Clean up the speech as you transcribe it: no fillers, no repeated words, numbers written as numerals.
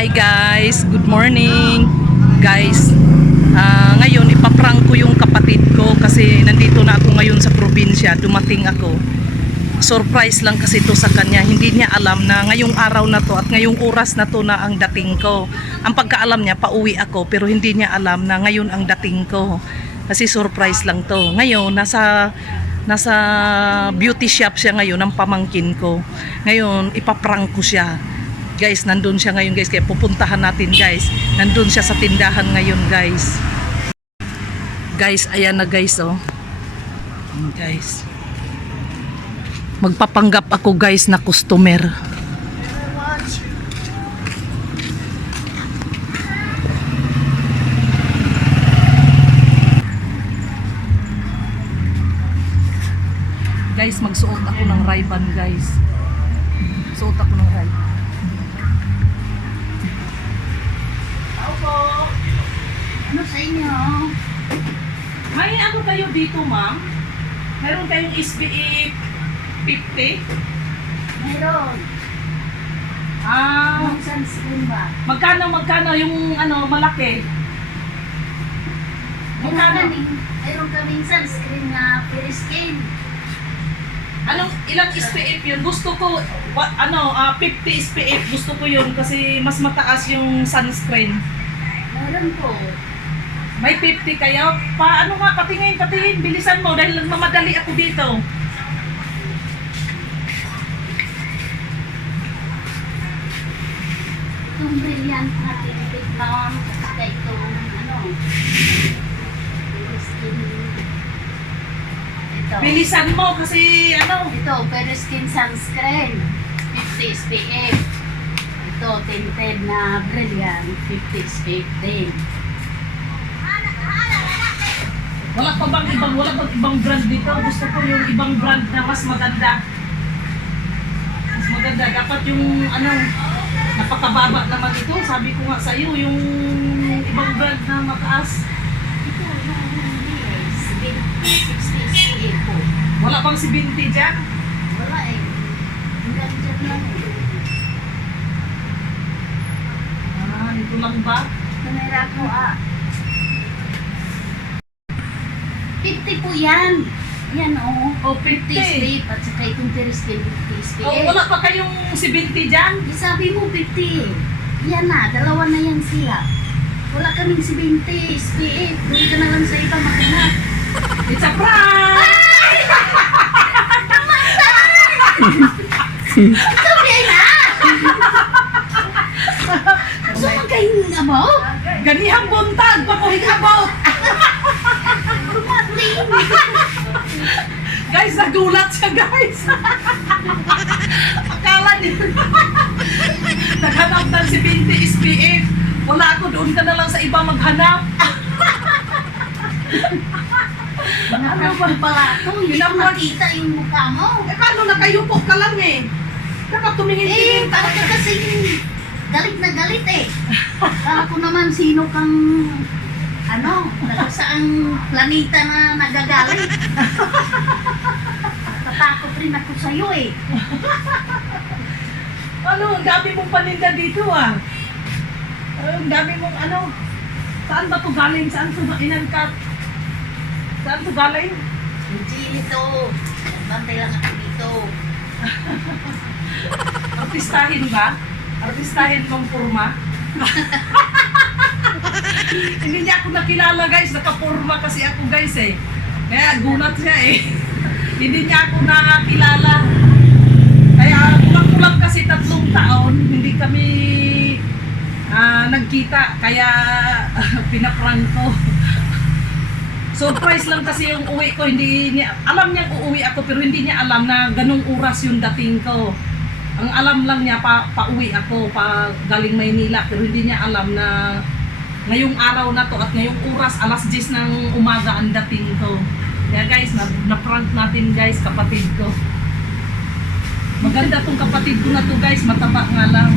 Hi guys, good morning guys. Ngayon ipaprank ko yung kapatid ko kasi nandito na ako ngayon sa probinsya. Dumating ako. Surprise lang kasi to sa kanya. Hindi niya alam na ngayong araw na to at ngayong oras na to na ang dating ko. Ang pagkaalam niya, pauwi ako, pero hindi niya alam na ngayon ang dating ko. Kasi surprise lang to. Ngayon nasa beauty shop siya ngayon ng pamangkin ko. Ngayon ipaprank ko siya. Guys, nandun siya ngayon guys, kaya pupuntahan natin guys. Nandun siya sa tindahan ngayon guys. Guys, ayan na guys oh. Guys. Magpapanggap ako guys na customer. Guys, magsuot ako ng Ray-Ban guys. Suot ako ng Ray-Ban. Ano sa inyo? May ano kayo dito, ma'am? Meron kayong SPF 50? Meron. Ah, Anong sunscreen ba? magkano yung ano malaki? Meron kaming sunscreen na pure skin. Anong ilang SPF yun? Gusto ko 50 SPF. Gusto ko yun kasi mas mataas yung sunscreen. Meron po. May 50 kayo? Paano nga? Patingin. Bilisan mo dahil mamadali ako dito. Itong brilliant na tinipid lang. Kasi itong pure skin. Ito. Bilisan mo kasi Ito, pure skin sunscreen. 50 SPF. Ito, tinted na brilliant. 50 SPF din. wala bang ibang brand dito? Gusto ko yung ibang brand na mas maganda. Mas maganda. Dapat yung napakababa naman ito. Sabi ko nga sa iyo, yung ibang brand na mataas. Ito, yung 60 SPF po. Wala bang si Binti dyan? Wala eh. Hanggang dyan lang eh. Ito lang ba? Kamera ko 50 po yan. Yan Oh, 50 50. SPF at saka itong Teriskin 50 SPF. Oh, wala pa kayong si Binti dyan? Sabi mo 50. Yan na, dalawa na yan sila. Wala kaming 70 SPF. Doon ka na lang sa iba makinap. It's a prank! Sabi na! So magkain about? Ganihang buntag, pakuhing about! Guys, nagulat siya guys! Akala niya naghanap ng si Binti SPF. Wala ako, doon ka na lang sa iba maghanap. Ano ba pala ito? Hindi ko Pinapag- makita yung mukha mo. Eh paano nakayupo ka lang eh? Dapat tumingin-tingin ka. Parang ka kasing galit na galit eh. Kala ko naman sino kang saang planeta na nagagalit. Natatakot rin ako sa'yo eh. Ang dami mong paninda dito ah. Ang dami mong Saan ba to galing? Saan to inangkat? Saan to galing? Hindi nito. Bantay lang ako dito. Artistahin ba? Artistahin mong purma? Hindi niya ako nakilala guys, nakapurma kasi ako guys eh. Kaya gunat siya eh. Hindi niya ako nakakilala. Kaya kulang-kulang kasi 3 taon, hindi kami nagkita. Kaya pinaprank ko. Surprise lang kasi yung uwi ko. Hindi niya, alam niya uuwi ako pero hindi niya alam na ganung oras yung dating ko. Ang alam lang niya pauwi ako galing Maynila pero hindi niya alam na ngayong araw na to at ngayong oras alas 10 ng umaga ang dating ko. Kaya guys, na-prank natin guys kapatid ko. Maganda tong kapatid ko na to guys, mataba nga lang.